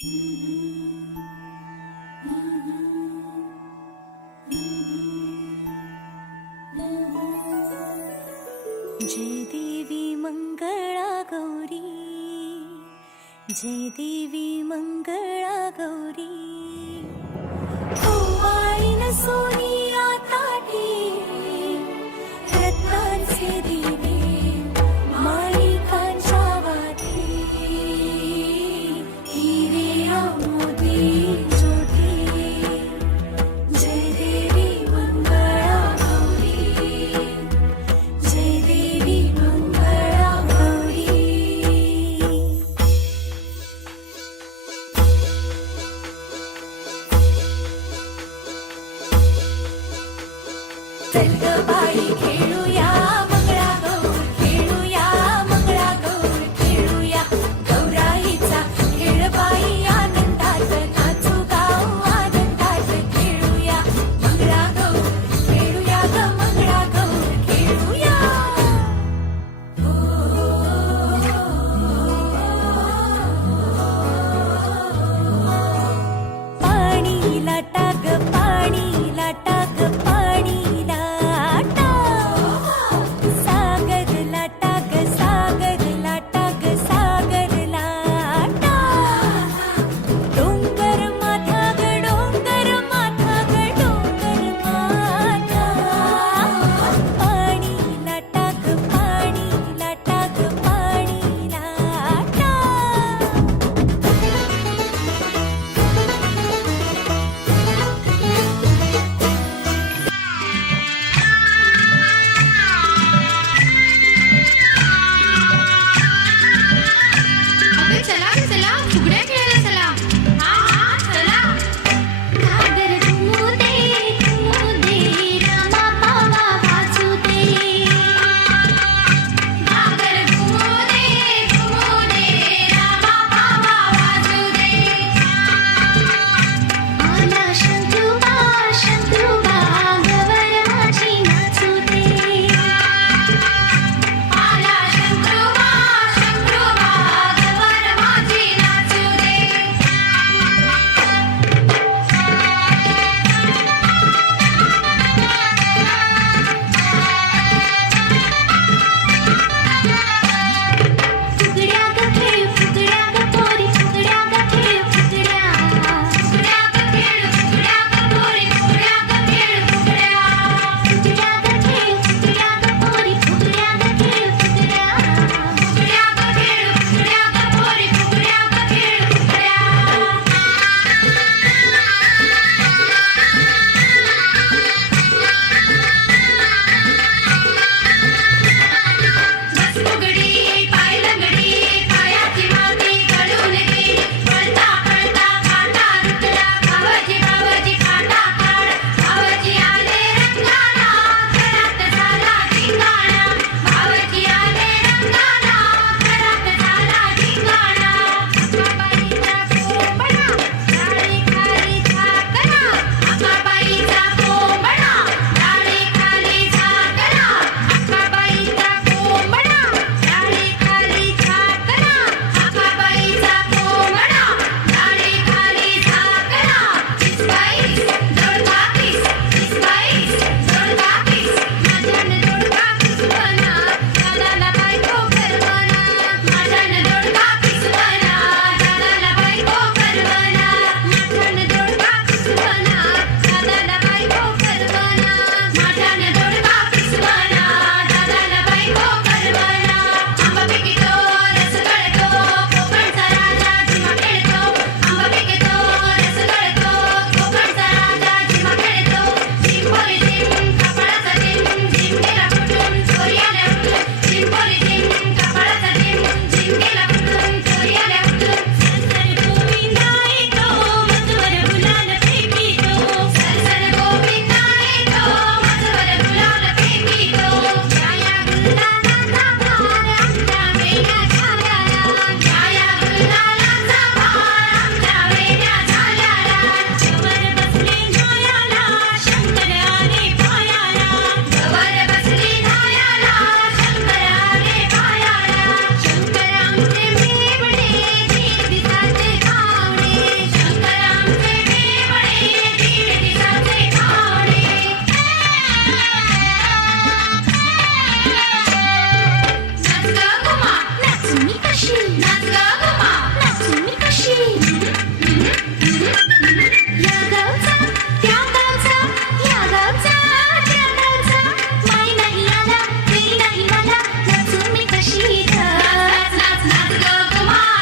जय देवी मंगळा गौरी, जय देवी मंगळा गौरी, ओवाळीन सोनिया ताटी रत्नांचे दिवे माणिकांच्या वाती, हिरे मोती ज्योती, जय देवी मंगळा गौरी, जय देवी मंगळा गौरी. चल ग बाई खेळूया मंगळागौर, खेळूया मंगळागौर, खेळूया गौराईचा खेळ बाई, आनंदात नाचू गाऊ आनंदात, खेळूया मंगळागौर, खेळूया ग मंगळागौर, खेळूया. पाणी लाटा ग पाणी लाटा ग पाणी लाटा, सागर लाटा ग सागर लाटा ग सागर लाटा, डोंगर माथा ग डोंगर माथा ग डोंगर माथा, पाणी लाटा ग पाणी लाटा ग पाणी लाटा. अबे चला रे चला, फुगड्या खेळायला चला. हा हा चला. घागर घुमू दे रामा पावा वाजू दे, घागर घुमू दे रामा पावा वाजू दे. आला शंतुबा शंतुबा गवर माझी नाचू दे, आला शंकरोबा शंकरोबा गवर माझी नाचू दे.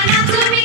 नाचू